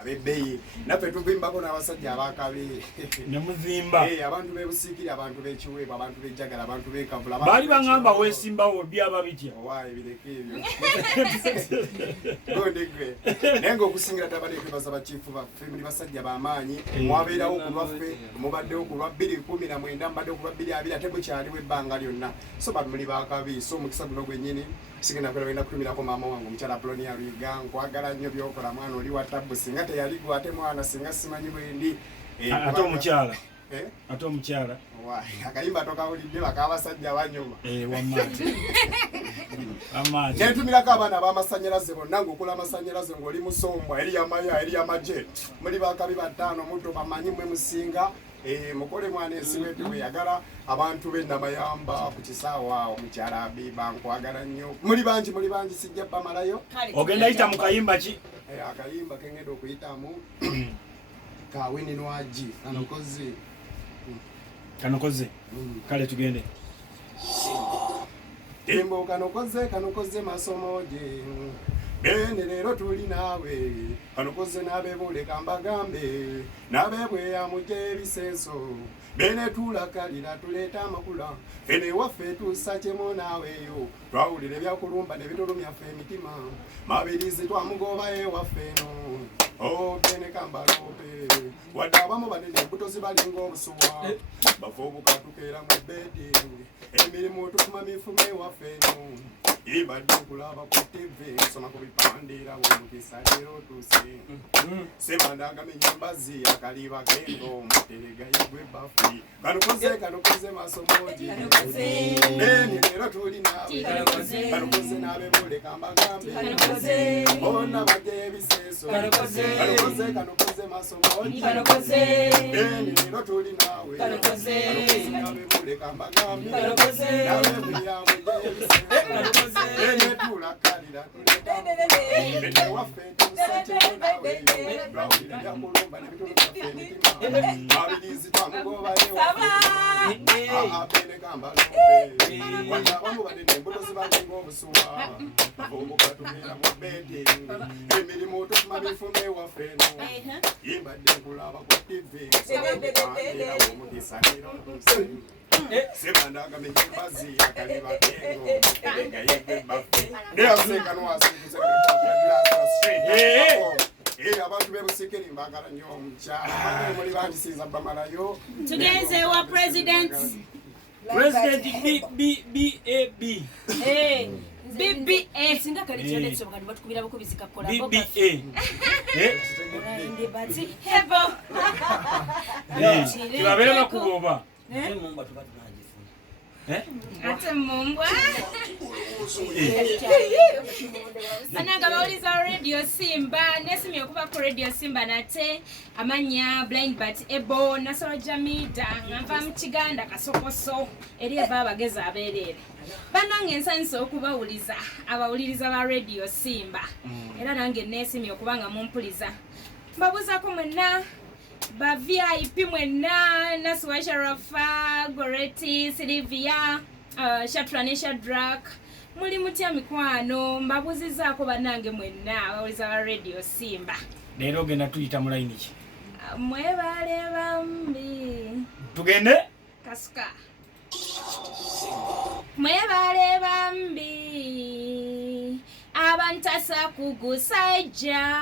abebbeyi naffe tuvimbako n'abasajja abakabe nemuzimba abantu bebusiikiri abantu bekiweebwa abantu bejjagala abantu bekavula baali baŋŋamba weesimbawo byaba bitya owaaye bireke ebyo gondegwe naye ng'okusingira ddala bateekebaza bakiifu baffe muli basajja b'amaanyi mwabeerawo ku lwaffe mubaddewo ku lwa 2019 mubaddewo ku lwa 2020 ate mukyaliwo ebbanga lyonna so muli bakabi so omukisa guno gwennyini sigenda kwenda kutumirako maama wange omukyala Apolonia Lwiga nkwagala nnyo byokola mwana oli wa tabu singa teyaligwa ate mwana singa simanyi bwendi ate omukyala ate omukyala akayimba tokawulidde bakabasajja banyuma amaati nentumirako abaana b'amasanyalaze bonna ng'okola amasanyalaze ng'oli musombwa eri yamaya eri yamaje muli bakabi bataano muto bamanyi mwe musinga mukole mwana ensiwete weyagala abantu b'ennamayamba ku kisaawa omukyala Abiba nkwagala nnyo muli bangi sijja bamalayo ogenda yita mu kayimba ki akayimba kengenda okuyitamu kaweninwaji kanokoze kale tugende tembo kanokoze masomo ge bene leero tuli naawe kanokoze n'abeebule kambagambe n'abeebweya mujje ebisenso bene tulakalira tuleeta amakula fene waffe tuusa kyemo naaweeyo twawulira ebyakulumba ne bitulumyaffe emitima mabirizi twamugoba ewaffe eno bene kambalope wadde abamu banene embuto zibalinga obusuwa bafe obukatukeera mu bedi emirimu tufuma mifumu ewaffe eno ibadde okulaba ku TV nsoma ku bipandiira womukisa leero tuse sebandagamenya embazi akaliba gendo muterega yegwe bafi kanokoze masomoji bene leero tuli naawe kanokoze n'abeebule kambagambe bonna badde ebiseso kanokoze masomoji bene leero tuli naawe kanokoze n'abeebule kambagambe n'abeebulira mujje ebiseso bene tulakalira bene waffe tusakyemo nawe bawulira byakulumba ne bitulumyaffe emitima mabirizi twamugoba bene kambalope wadde abamu banene embuto zibalinga obusuwa obukatubeera mu bedi emirimu tufuma mifumu ewaffe eno yimbadde nkulaba ku TV sobandeera omukisa leero tuse sebandagamenya embazi akaliba kengo muterega yegwe bafe abantu bebusikiri mbagala nnyo omukyala muli banjisiza bamalayo tugenze wa president BBA singa kali kyole kyo bakati batukubira bukubizika kola BBA ndi bati hebo kibabere bakugoba Mumba tupate najifuna. Ate mumbwa Ananga bauliza Radio Simba nesimye okuva ku Radio Simba nate amanya Blind But Able Nasoro Jamida ngava mu Kiganda kasokoso eri eva abageza abeerere banange ensanisa okubawuliza abawuliriza ba Radio Simba era nange nesimye okubanga mumpuliza mbabuzaako mwenna ba VIP mwenna Naswasha Rafa Goreti Silvia Shatranisha Drak muli mutya mikwano mbabuzizaako banange mwenna abawuliza ba Radio Simba leero genda tuyita mu line ki mwebale bambi tugende kasuka mwebale bambi abantasa kugusajja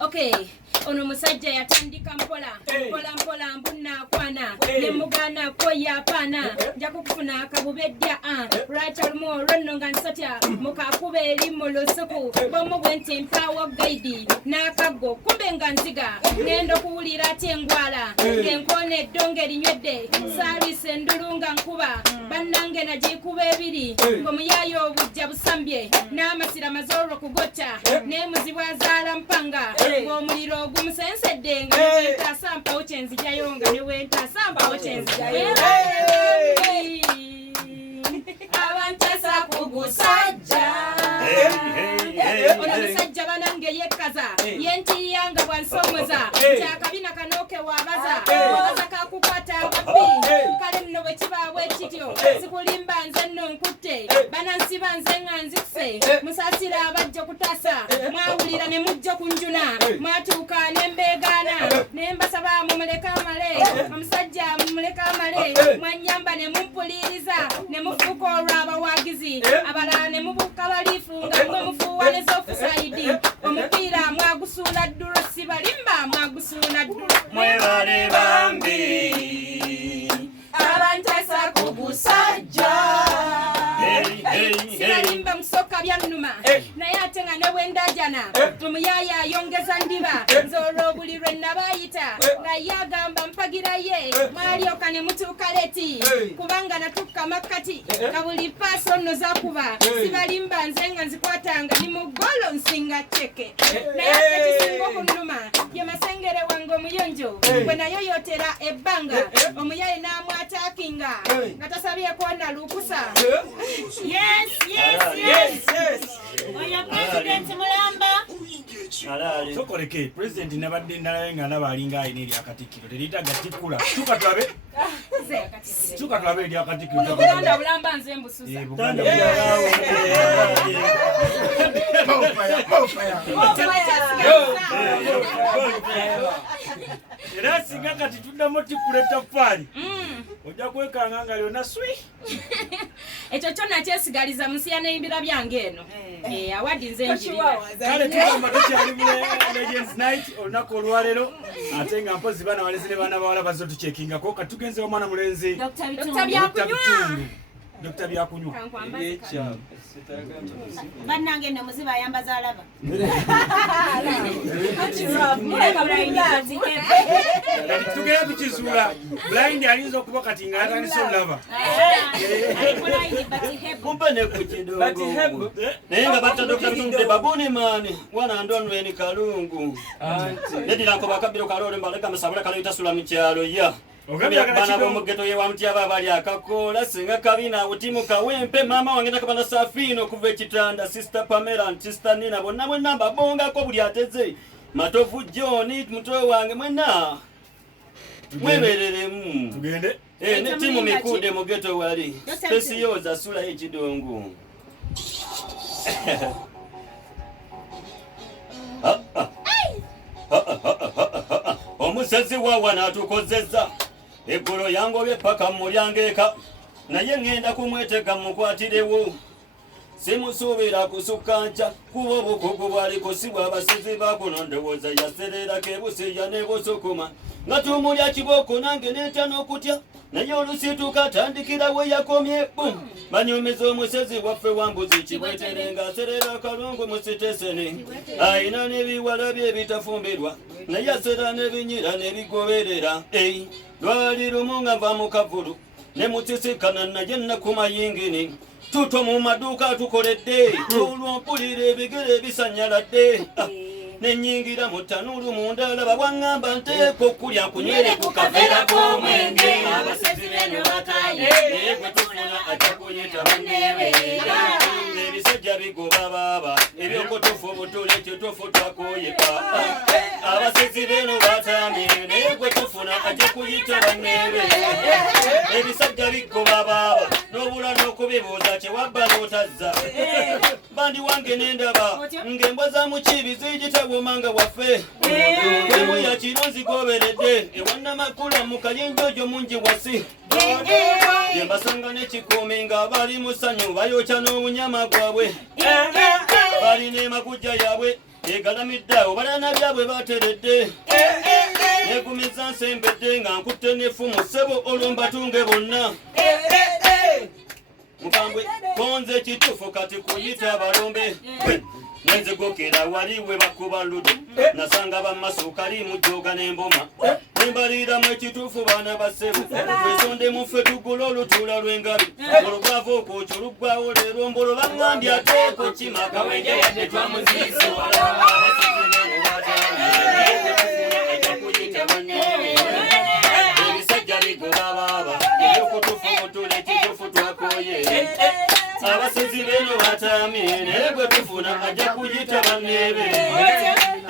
okay ono musajja yatandika mpola mbunakwana nemugana ko yapana nja kukufuna akabubedya right almo ronno nga nsatya mukakuba eri mu lusuku bomugwenti mpawa guide n'akago kumbe nga nziga ngendo kuwulira ati engwala ngenkone eddongo erinywedde saalise endulunga nkuba bannange nagikuba ebiri ng'omuyayo obujja busambye n'amasira mazoro kugota n'emuzibu azaala mpanga ng'omuliro ogumusensedde nga newentasampa okyenzijayo nga newentasampa okyenzijayo abantasa kugusajja ono musajja banange yekkaza yentiyanga bwansomoza kyakabina kanooke wabaza kakukwata ababbi kale nno bwe kibaabwe kityo sikulimba nze nno nkutte banansiba balimba nze nga nzikuse musasira abajja kutasa mwawulira ne mujja kunjuna mwatuuka ne mbeegaana ne mbasaba mumuleka amale omusajja mumuleka amale mwanyamba ne mumpuliriza ne mufuuka olw'abawagizi abalala ne mubuuka baliifunga ng'omufuuwaleza ofusaidi omupiira mwagusuula ddulo si balimba mwagusuula ddulo mwebale bambi abantasa ku busajja sibalimba musooka byannuma naye ate nga ne bwendajana omuyaaya ayongeza ndiba nze olwo buli lwe nabaayita nga ye agamba mpagira ye mwalyoka ne mutuuka leti kubanga natukka makkati nga buli paaso nno zakuba sibalimba nze nga nzikwatanga ni mugolo nsinga ceke naye ate kisinga okunnuma ye masengere wange omuyonjo bwe nayoyotera ebbanga omuyaye n'amwataakinga nga tasabyeko na lukusa oyo president mulamba sokoleke president nabadde ndalabe nga ndaba alinga alina eryakatikkiro teriyitaga tikkula kyuka tulabe eryakatikkiro Buganda bulamba nze mbusuza era singa kati tuddamu tikkula ettaffaali ojja kwekanga nga lyonna swi ekyo kyonna kyesigaliza munsi ya n'eyimbira byange eno awadi nze njirira kale tugamba tukyali mu Legends Night olunaku olwaleero ate nga mpozi baana balezi ne baana bawala bazze tukyekingako kati tugenze omwana mulenzi Dr. Byakunywa Dr. Byakunywa bannange nno muziba ayambaza alaba tugera tukizuula blind alinza okuba kati nga yatandise olulaba kumpe ne ku kidongo naye nga batta Dr. Bitunde babuni mani wana ndonweni kalungu nedira ko bakabiro kalole mbaleka masabula kaloita sula mu kyalo ya bana bomugeto ye wamtyaba abali akakola singa kabina utimu kawempe mama wange nakabana safino kuva ekitanda sister Pamela and sister Nina bonna mwe namba bonga ko buli ateze matovu John mutwe wange mwena mwebereremu tugende ne timu mikude mugeto wali specioza sula ekidongo omusezi wawa natukozeza eggolo yangobye paka mulyangeka naye ngenda kumwetega mukwatirewo simusuubira kusukkanca kuba obukugu bwali kusibwa abasizi bakuno ndowooza yasererako ebusiya ne busukuma nga tumulya kibooko nange neeta n'okutya naye olusi tukatandikira we yakomye banyumiza omusezi waffe wambuzi kibwetere ng'aserera akalungu mu siteseni ayina n'ebiwala bye ebitafumbirwa naye asera n'ebinyira n'ebigoberera lwali lumu nga nva mu kavulu ne mutisikana naye nakumayingini tuto mu maduuka tukoledde olwompulira ebigere bisanyaladde nenyingira mu ttanuulu munda laba bwaŋŋamba nteeka okulya kunywere ku kaveera k'omwenge abasizi beno bataye naye gwe tufuna ajja kuyita banneebe ebisajja bigoba baaba ebyokutufu obutule kitufu twakoyeka abasizi beno batamye naye gwe tufuna ajja kuyita banneebe ebisajja bigoba baaba n'obula n'okubibuuza kyewabba n'otazza bandi wange n'endaba ng'embwa za mukibi zigitabumanga waffe emu ya kironzi goberedde ewannamakula mu kayinjojo mungi wasi yembasanga n'ekikuumi nga bali mu ssanyu bayokya n'obunyama bwabwe balina emagujja yaabwe egalamidde obalana byabwe bateredde negumiza nsembedde nga nkutte n'effumu ssebo olwo mbatunge bonna mukambwe konze kitufu kati kuyita abalombe nenzigokera waliwe bakuba ludo nasanga bamasuukali mujoga n'emboma nembaliramu ekitufu baana basebo twesonde muffe tugula olutula lw'engabi olugwava okwokyo oluggwawo leero mbolo baŋŋambye ateeko kimaka wenge wadde twamuziisuwala ebisajja bigoba baaba ebyokutufu butule ekitufu twakoye abasizi beno batamye naye gwe tufuna ajja kuyita banneebe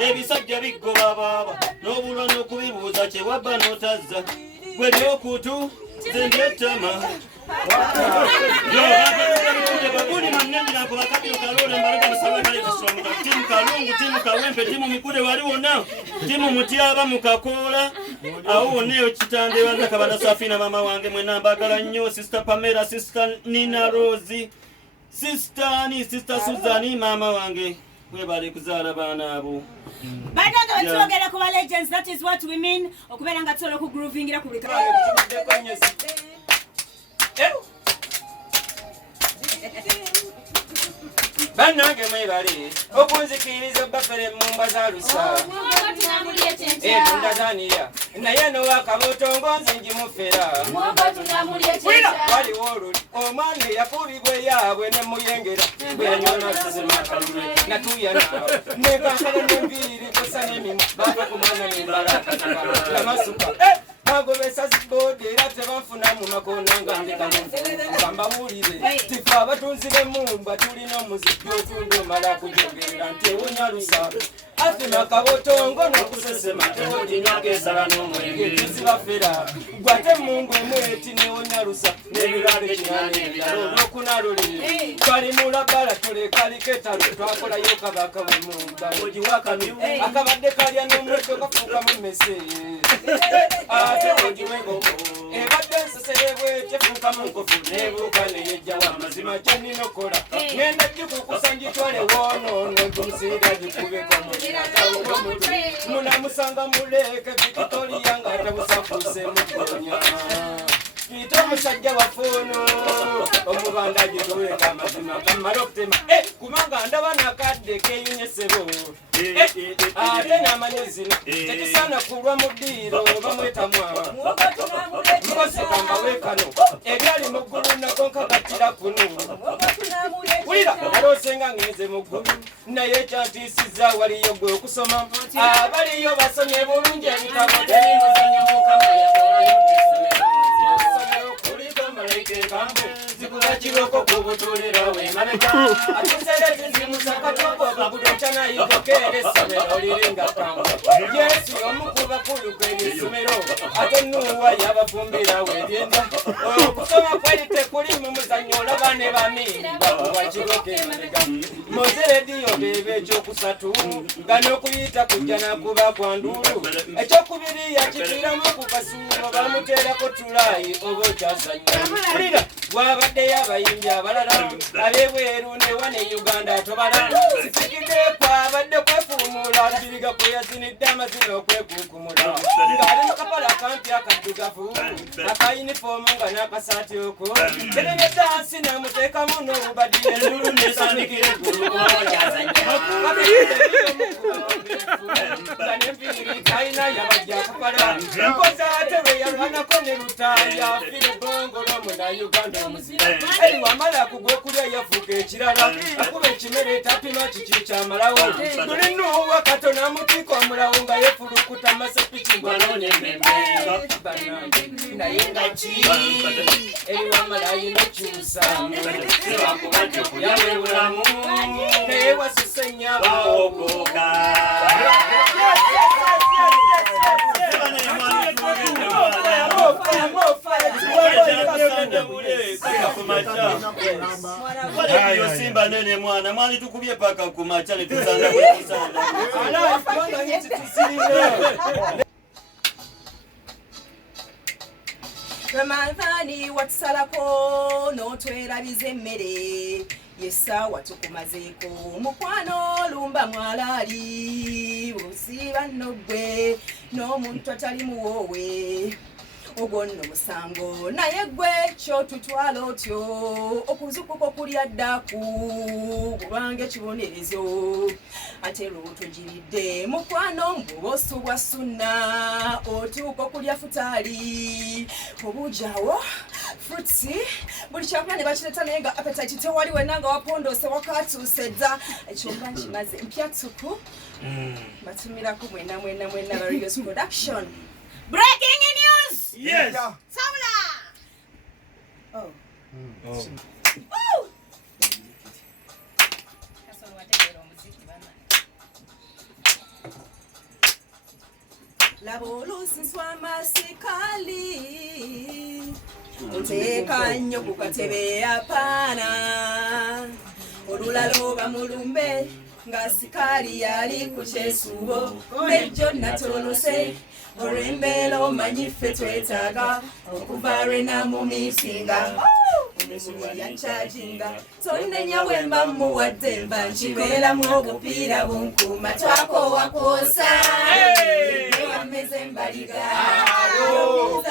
ebisajja bigoba baaba n'obulwa n'okubibuuza kyewabba n'otazza gwe lyokutu ze ndyetama Babuni mannendi na kwa wakati ukalole mbaraka masawe kale kasonga timu kalungu timu kawempe timu mikude wali wona timu mutiaba mukakola awo neyo kitande wanza kabada Safina mama wange mwena mbagala nnyo sister Pamela sister Nina Rosie sister Suzani mama wange webale kuzala bana abo Badanga batulogera ku legends, that is what we mean okubera nga tsolo ku groovingira ku bika Banange mwebale okunzikiriza bafere mumba za lusa ndazaniya naye nowakabotongo nze njimufera waliwo oluli omwana yakubibwe yaabwe nemuyengera bwenyona tuzimakalule natuyana nekankala nenviiri kusa nemimu bava kumwana nembalaaamasuka agobesa zibode era tebanfuna mu makona nga ndeka mbawulire tifa abatunzi b'emmumba tulina omuziki otundi omala kujogerera nti ewonya lusa afima kabotongo n'okusesema tewolinywako esala n'omwenge tizibafera gwate emmungu emweti newonya lusa n'ebirala ekinana ebirala olwokunalolere twali mulabala tulekaliko etalo twakolayo kabaka w'emmumba ogiwakami akabadde kalya n'omwetto kafuukamu mmese ebadde nseserebwe tefuukamu nkofu nebuuka neyejjawo amazima kyeninokola ngenda gikukusa ngitwale wonoono tumusinga gikubeko munamusanga muleke Victoria nga tabusafuuse mukonya ite omusajja wafuuno omubanda gituleka amazima kamala okutema kubanga ndaba nakadde keyunyesebo ate n'amanyi zino tetusaana kulwa mu ddiiro bamwetamwa mukosekanga weekano ebyali mu ggulu nako nkakatira kuno wulira aloosenga ngenze mu ggulu naye ekyantiisizza waliyo gwe okusoma abaliyo basomye bulungi ebitabo terimuzanyo mukama yakolayo zikuba kiroko kubutulira wemabeka atuserezi zimusakatoko babudotana yitokere essomero liringa kamba yesu omukuba kulugwe n'essomero ate nuwa yabafumbira webyenda okusoma kwali tekuli mu muzannyo olaba ne bamini bakuba kiroko emabega moze rediyo bebe ekyokusatu nga n'okuyita kujja nakuba kwa nduulu ekyokubiri yakitiramu ku kasuubo bamuteerako tulayi oba okyazannya wabaddeyo abayimbi abalala ab'ebweru newa ne Uganda tobala sifikideko abadde kwefulumula biriga kwe yazinidde amazina okwekukumula ng'ali mu kapala akampi akaddugavu akayinifoomu nga n'akasaati oko terene dansi namuteekamu n'obubadi enjulu nesandikira eggulu nga n'enviiri talina yabajja kupala mpoza ate lwe yalwanako ne lutaaya afire bongolo muna Uganda eri wamala kugwekulya yafuuka ekirala akuba ekimere tapima kiki kyamalawo tuli nuwa katona mutiko omulawo nga yefulukuta masepiki ngwanone mmemme naye nga ki eri wamala ayina kyusa sewakubadde kuyaba ebulamu naye wasuse nnyaboogoka Simba nene mwana mwani tukubye paka kumacha netuzanda kusanda Ramadhani watsalako notwerabiza emmere yesaawa tukumazeeko mukwano lumba mwalaali busiba nno ggwe n'omuntu atali muwoowe ogwo nno musango naye ggwe kyotutwala otyo okuzukuka okulya ddaku kubanga ekibonerezo ate lwotugiridde mukwano mbuba osubwa sunna otuuka okulya futaali obuujaawo fruitsi buli kyakula ne bakireta naye nga appetite tewali wena nga wapondoose wakatuuse dda ekyomba nkimaze mpyatuku batumirako mwena ba Rios Production. Breaking news! Yes. Saula! Oh. Woo! Labo olusi swa masikali Nteeka nnyo ku katebe apaana olulala oba mulumbe nga sikaali yali ku kyesuubo nejjo natolose olw'embeera omanyi ffe twetaaga okuva lwena mu miisinga yancaginga tonnenya bwe mba muwadde mba nkibeeramu obupiira bunkuuma twakowakwosa ewameze mbaliga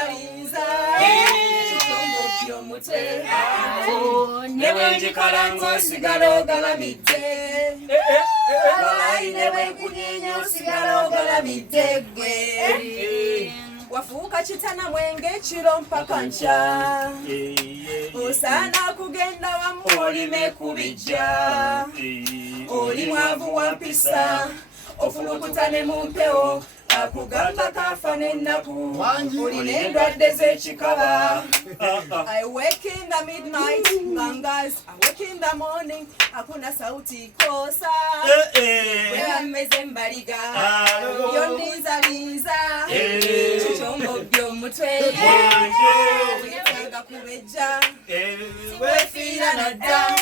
linza kitombo by'omutwe ne bwenjikalanga osigala ogalamidde alayi ne bwenkunyeenya osigala ogalamidde gwe wafuuka kitana mwenge ekiro mpaka nkya osaana kugenda wamu olime ku bijja oli mwavu wa mpisa ofulukuta ne mu mpewo akugamba kafa n'ennaku olina endwadde z'ekikaba I wake in the midnight bangas I wake in the morning hakuna sauti kosa weyameze mbaliga yondinzaliza kitombo by'omutwe wetaaga kubejja wefiira nadda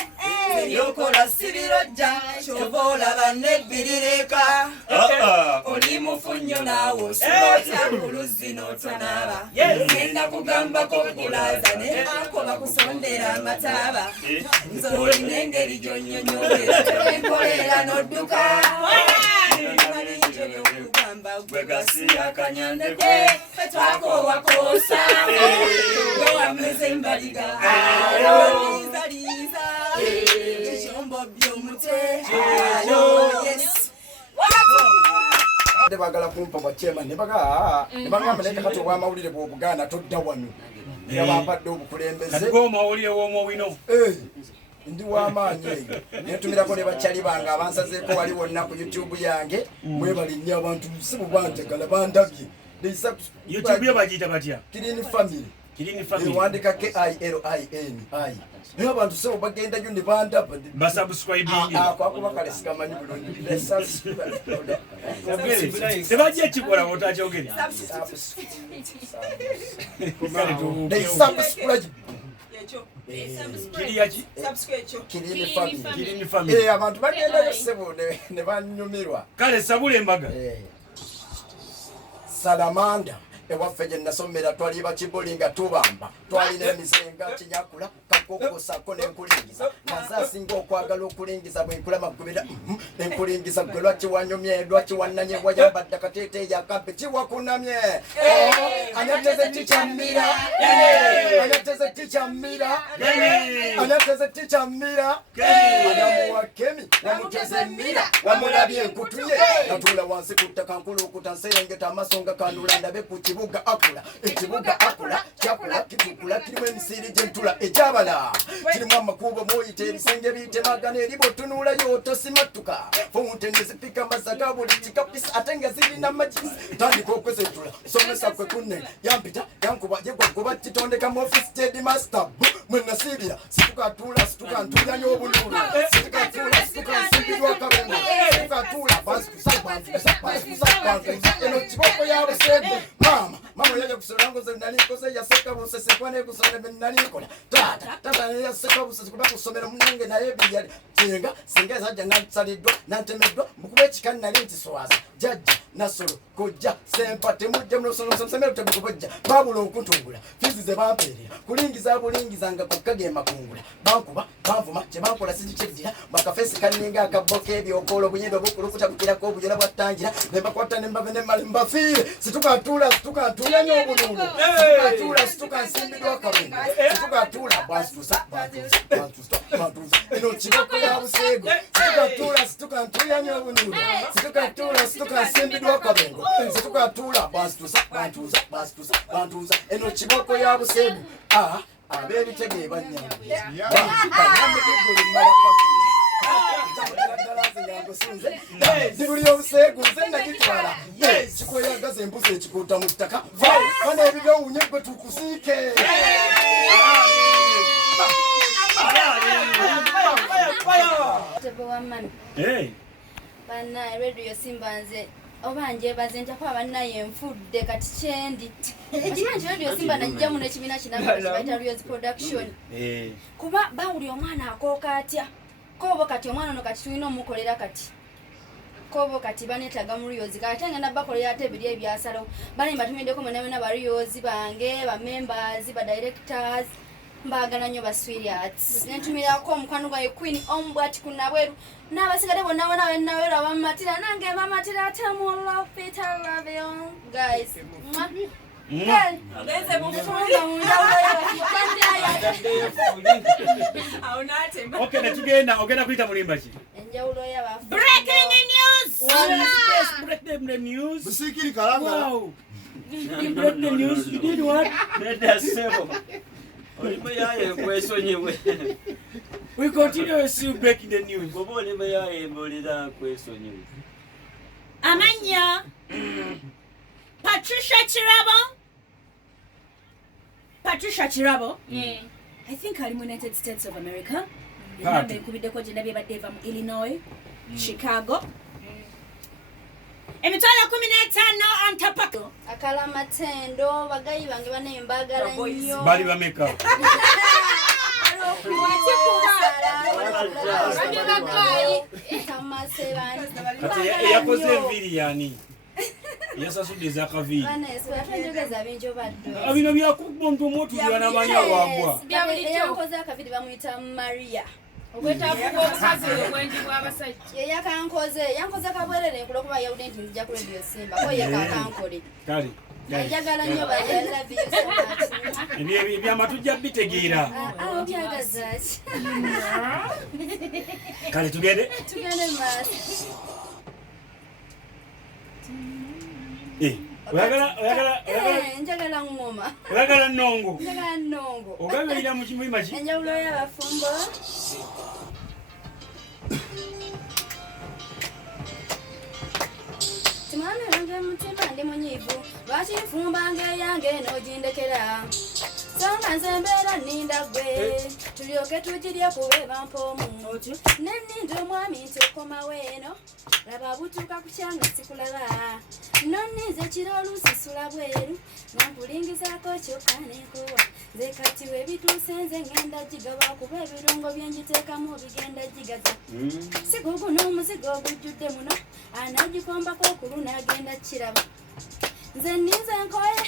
ebyokola sibirojja kyova olaba nebbirireka oli mufunyo naawe osubaotya ku luzzi n'otonaaba genda kugambako kulaza ne anko bakusondera amataaba nze olina engeri gy'onnyonnyolera tewenkolera n'odduka malinjo y'okugamba gwe gasiya kanyandeke twakowakoosa gwe wameze mbaliga liizaliiza kikyombo by'omutwe yes bagala kumpa bwachema nebagamba naye kakati obwamawulire bwobugaana todda wano era bampadde obukulembeze amawulire w'omowino ndi w'amaanyi eyo netumirako ne bakyali bange abansazeeko wali wonna ku YouTube yange mwebali nnyo abantu musibu banjagala bandabye YouTube yo bagiyita batya Kilini Family wandika KILINI naye abantu sebo bagendayo ne bandaba basubscribing akuba kale sigamanyi bulungi tebajja ekikola otakyogere they subscribe Kilini Family abantu bagendayo sebo ne banyumirwa kale sabula embaga Salamanda ewaffe gye nasomera twali bakibuli nga tubamba twalina emizenga kinyakula kakokosako n'enkulingiza naze asinga okwagala okulingiza bwenkulama gubira enkulingiza gwe lwaki wanyumye lwaki wannanye wayambadde akateeteeyi akampe kiwakunamye anyateze tikyamira anyateze tikyamira anyateze tikyamira adamu wa kemi wamuteze emira wamulabye enkutu ye natuula wansi ku ttaka nkulukuta nserengeta amasonga kanula ndabe ku kibuga akula ekibuga akula kyakula kitukula kirimu emisiri gy'entula ekyabala kirimu amakubo muyita ebisenge biyitemagana eribo tunuulayo tosimatuka fonte nezipika mazaga buli kikapisa ate nga zirina magisi tandika okwesetula somesa kwe kunne yampita yankuba yegwagoba kitondeka mu office tedi master mwenasibira situkatula situkantuulanya obululu situkatula situkansimbirwa kabengo situkatula bansukusa eno kiboko yabusego mama yaje kusoma ngo nalikoze yaseka busese kwane kusoma nalikola tata yaseka busese kuba kusomera munange naye biyali singa zaja natsalidwa natemedwa mukube chikani nalinti swaza jajja nasolo kujja sempate mujja munosono somsemero tebukubajja babulo okuntungula fizi ze bamperera kulingiza bulingizanga kokage makungula bankuba bavuma kye bankola sikikyedira bakafesi kaninga akaboke ebyokolo bunyindo bukulukuta bukirako obujola bwatangira ne bakwata ne mbave ne mali mbafire situkatula nyo obulungu situkansimbidwa kabengo situkatula basusa eno kiboko ya busego situkantuula nyo obulungu situkatula situkansimbidwa kabengo situkatula basusa eno kiboko ya busego ab'ebitege banyambe zibuli obusegu nze nagitwala kikoyagaza embuzi ekikuuta mu ttaka fana ebibyowunye gwe tukusiike bana radio simba nze obanje bazenja kwa bannaye nfudde kati kyendi ekimanyi radio simba najja muno ekibiina kinanga kibaita Rio's production kuba bawuli omwana akooka atya kobo kati omwana ono kati tulina omukolera kati kobo kati banetaga mu Rio's kati ngenda bakolera ate biri ebyasalo bali mbatumiddeko mwenna ba Rio's bange ba members ba directors mbagala nnyo ba Sweethearts nentumirako omukwano gwa Queen Ombwati kunabweru n'abasigale bonna wennaweera bamatira nange bamatira tamu love it I love you guys Ageze mufunda munjawulo Okay, netugenda ogenda kuyita mulimba ki? enjawulo y'abafu Breaking news! Break the news. Busikiri kalanga. Wow. You break the news. You did what? We continue still breaking the news. Amanya Patricia Chirabo. I think I'm in the United States of America. Remember, kubideko jenda beba deva mu Illinois, Chicago. Emitwalo 15 antapako. akala matendo bagayi bange bane mbagala nnyo Bali bameka. Kati yakoze enviri yani. Yasasudde zakaviri. Abino byakumuntu omuntu byanamanya wagwa. yakoze akaviri bamuyita Maria Okwetaafuka obukazi obwenji bw'abasajja. yankoze kabwerere kulokuba yawudde nti nzija ku radio Simba ko ye kakankole Kale. njagala nnyo ba I love you so much Ebyamatu bitegeera. byagaza Kale tugende. maaso njagala ngoma Oyagala nnongo. njagala nnongo Ogabirira mu kimulima ki? enjawulo y'abafumbo timwami wange mutima ndi munyiivu lwaki nfumbanga eyange n'ogindekera songa nze mbeera nninda gwe tulyoke tugirye kubeeba mpoomu nenninda omwami nti okomawo eno laba butuuka ku kyanga sikulaba nonninze kiro olusisula bweru nankulingizaako kyokka nenkuwa nze kati we bituuse nze ngenda gigaba kuba ebirungo byenjiteekamu bigenda gigaza sigugu n'omuzigo ogujjudde muno anagikombako okulu n'agenda kiraba nze nninze nkoye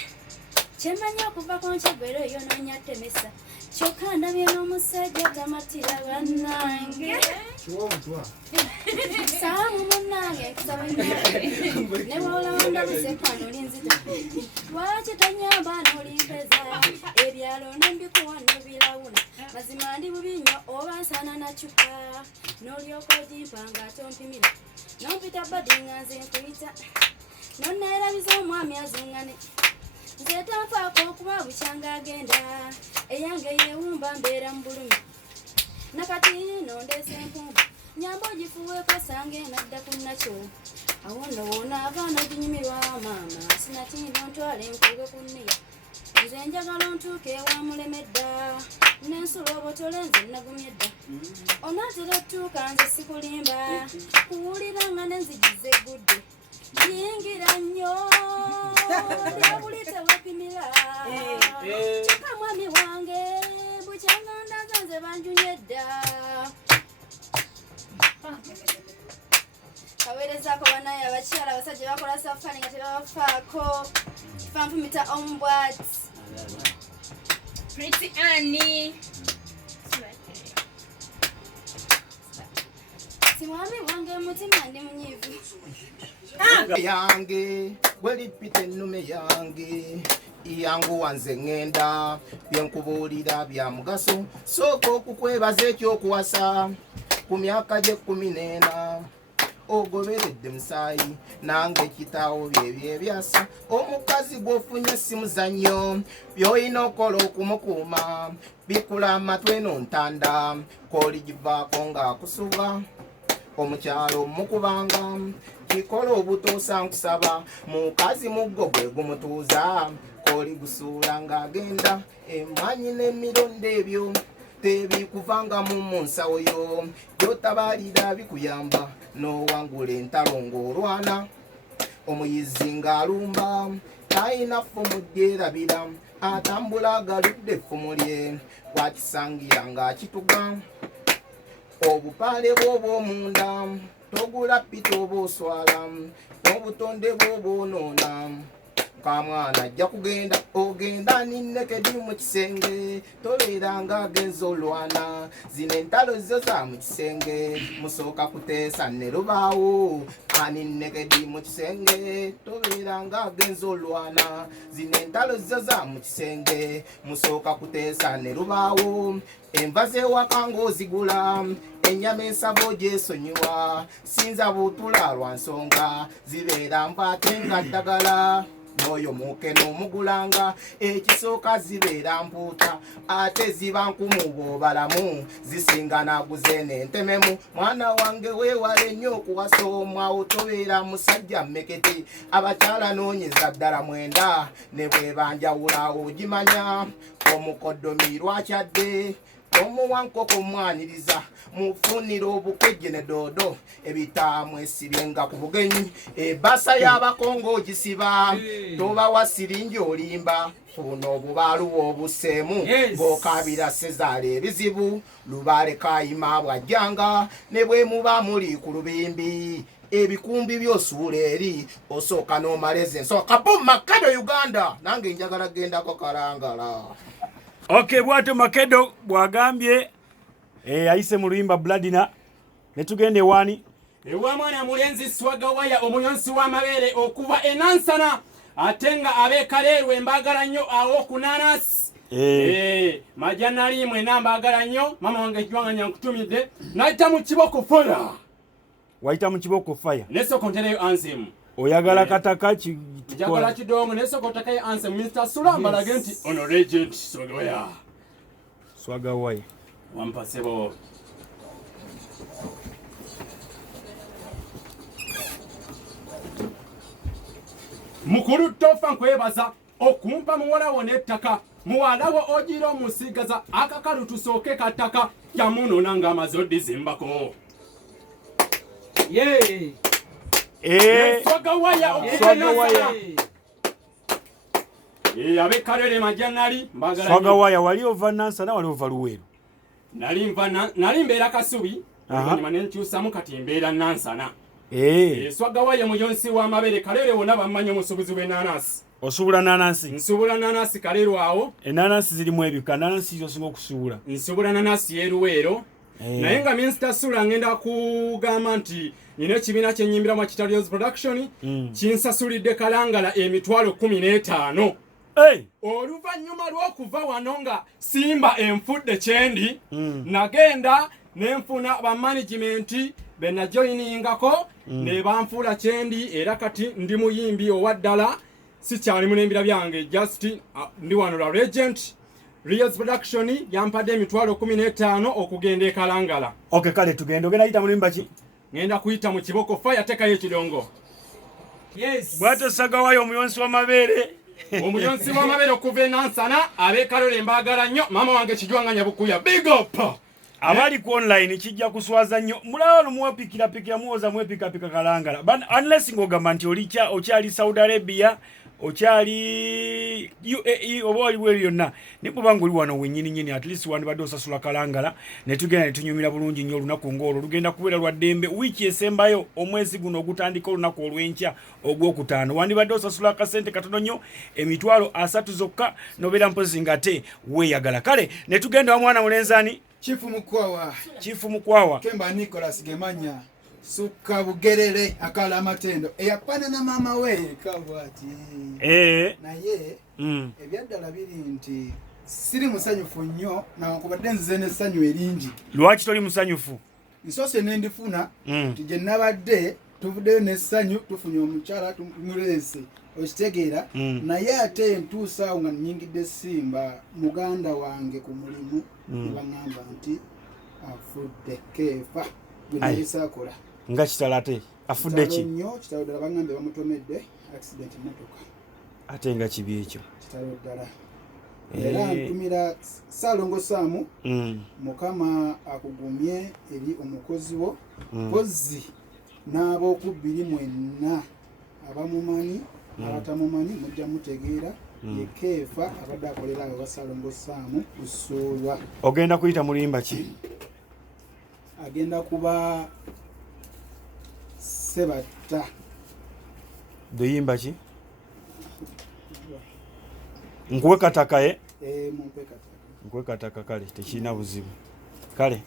kyemmanyi okuva ku nkyegwero eyo n'onyattemesa kyokka ndabye n'omusajja tamatira bannange saamu munnange kusaba ne bw'olonda busekwano olinzita lwaki tanyamba n'olimpeza ebyalo nembikuwa n'obirawuna mazima ndi bubi nnyo oba nsaana nacupa n'olyoka ogimpa ng'ate ompimira n'ompita badinga nze nkuyita nonneerabiza omwami azuŋŋane nze tanfaako okuba bukyanga agenda eyange yeewumba mbeera mu bulumi nakati nondeesa empumba nyamba ogifuweeko sange nadda ku nakyo awo nno woonaava n'oginyumirwa maama sinati nontwala enkube ku nniya nze njagala ontuuka ewamulemedda n'ensula obotole nze nagumye dda onaatera ottuuka nze sikulimba kuwulira nga n'enzigize eggudde yingira nnyo lyabuli tewapimira kyokka mwami wange bukyangandaza nze banjunye dda kaweerezaako banaye abakyala abasajja bakola safari nga tebabafaako kifanfumita Ombwat Pretty Annie. si mwami wange mutima ndi munyiivu yange welipita ennume yange yanguwa nze ŋŋenda byenkubuulira bya mugaso sooka okukwebaza ekyokuwasa ku myaka gye 14 ogoberedde musaayi nange ekitaawo byebyo ebyasa omukazi gw'ofunye si muzannyo by'olina okola okumukuuma bikula amatwe n'ontanda kooligivaako ng'akusuba omukyalo mukubanga kikola obutuusa nkusaba mukazi muggo gwe gumutuuza kooli gusuula ng'agenda emwanyi n'emirundi ebyo tebikuvangamu mu nsawo yo gyotabalira bikuyamba n'owangula entalo ng'olwana omuyizi ng'alumba talina ffumu lyerabira atambula agaludde effumu lye wakisangira ng'akituga obupale bw'obw'omunda togula pita oba oswala n'obutonde bw'obwonoona kamwana ajja kugenda ogenda ninnekedi mu kisenge tobeera ng'agenza olwana zino entalo zo za mu kisenge musooka kuteesa ne lubaawo aninnekedi mu kisenge tobeera ng'agenza olwana zino entalo zo za mu kisenge musooka kuteesa ne lubaawo enva z'ewaka ng'ozigula ennyama ensabo gyesonyiwa sinza buutula lwa nsonga zibeera mpaate nga ddagala n'oyo muke n'omugulanga ekisooka zibeera mpuuta ate ziba nkumu bw'obalamu zisinga naguze n'entememu mwana wange weewale nnyo okuwasa omwawo tobeera musajja mmeketi abakyala noonyeza ddala mwenda ne bwebanjawula ogimanya omukoddomi lwakyadde omuwankoko mwaniriza mufunira obukwejje ne doodo ebitaamu esibyenga ku bugenyi ebasa y'abakongo ogisiba tobawa siringi olimba funa obubaalu bw'obuseemu ng'okabira sezaala ebizibu lubaale kayima bwajjanga ne bwe muba muli ku lubimbi ebikumbi by'osuula eri osooka n'omaleza ensooka bo Makedo Uganda nange njagala gendako kalangala. Okay, bwato Makedo bwagambye ayise mu luyimba Bladina ne tugende wani ewa mwana mulenzi Swaga Waya omuyonsi w'amabeere okuva enansana ate nga abeekaleerwe mbagala nnyo awo ku nanasi majanaliimwe nambagala nnyo mama wange Jwanganya nkutumidde nayita mu kiboko fire wayita mu kiboko fire nesoko ntereyo anzimu oyagala kataka njagala kidongo nesoko takayo ansem Mr. Sulamba lage nti ono regent Swaga Waya wampasebo mukulu tofa nkwebaza okumpa muwala wo n'ettaka muwala wo ogira omusigaza akakalu tusooke kataka yamunona ng'amaze oddizimbako Swaga Waya okuvenasana abekalere majanali mbagala Swaga Waya wali ova nansana wali ova luweero nali mbeera kasubi oluvannyuma ne nkyusamu kati mbeera nansana Swaga Waya muyonsi w'amabeere kalere wonna bammanyi omusuubuzi w'enanasi osubula nanasi nsubula nanasi kalerwawo enanasi zirimu ebika nanasi zosinga okusubula nsubula nanasi yeruweero naye nga Mr. Sula ngenda kugamba nti nina ekibiina kyenyimbiramu Ekitalios Production kinsasulidde kalangala emitwalo 15 oluvannyuma lw'okuva wano nga simba enfudde kyendi nagenda nenfuna bamanagement benajoyiningako ne banfuula kyendi era kati ndi muyimbi owaddala sikyali mulembera byange just ndi wano lwa regent Rios Production yampadde emitwalo 15 okugenda ekalangala. Okay, kale tugenda ogenda yita mulimba ki? Ngenda kuyita mu kiboko fire tekayo ekidongo. Bwato Swaga Waya omuyonsi w'amabeere omuyonsi w'amabeere okuva enansana abeekalole mbagala nnyo mama wange Kijwanganya Bukuya big up abali ku online kijja kuswaza nnyo mulaba lumuwapikira muwoza mwepikapika kalangala unless ng'ogamba nti okyali Saudi Arabia okyali UAE oba waliwo byonna ne bw'oba ng'oli wano wennyini at least wandibadde osasula kalangala ne tugenda ne tunyumira bulungi nnyo olunaku ng'olwo lugenda kubeera lwa ddembe wiiki esembayo omwezi guno ogutandika olunaku olw'enkya ogwokutaano wandibadde osasula akasente katono nnyo emitwalo 3 zokka nobeera mpozi ngate weeyagala kale ne tugenda wa mwana mulenzani Chifu Mukwawa Kemba Nicholas Gemanya Suka Bugerere akala amatendo eyapana na mama we kabwati naye ebyaddala biri nti siri musanyufu nnyo nakubadde nzize n'essanyu eringi. Lwaki toli musanyufu? Nsose nendifuna nti gye nabadde tuvuddeyo n'essanyu tufunye omukyala tumuleese okitegeera naye ate entuusa awo nga nnyingidde simba muganda wange ku mulimu nebagamba nti afudde keefa gwenayisaakola nga kitala ate afudde ki? Nnyo kitalo ddala baŋŋambe bamutomedde accident motoka ate nga kibi ekyo kitalo ddala era ntumira Saalongo Saamu Mukama akugumye eri omukozi wo pozzi n'ab'okubbiri mwenna abamumanyi abatamumanyi mujja mutegeera ye Keefa abadde akolera abo Basalongo Saamu Lusuulwa. Ogenda kuyita mulimba ki? Agenda kuba Sebatta. Duyimba ki? Nkuwe kataka mumpe kataka. Nkuwe kataka kale tekina buzibu. Kale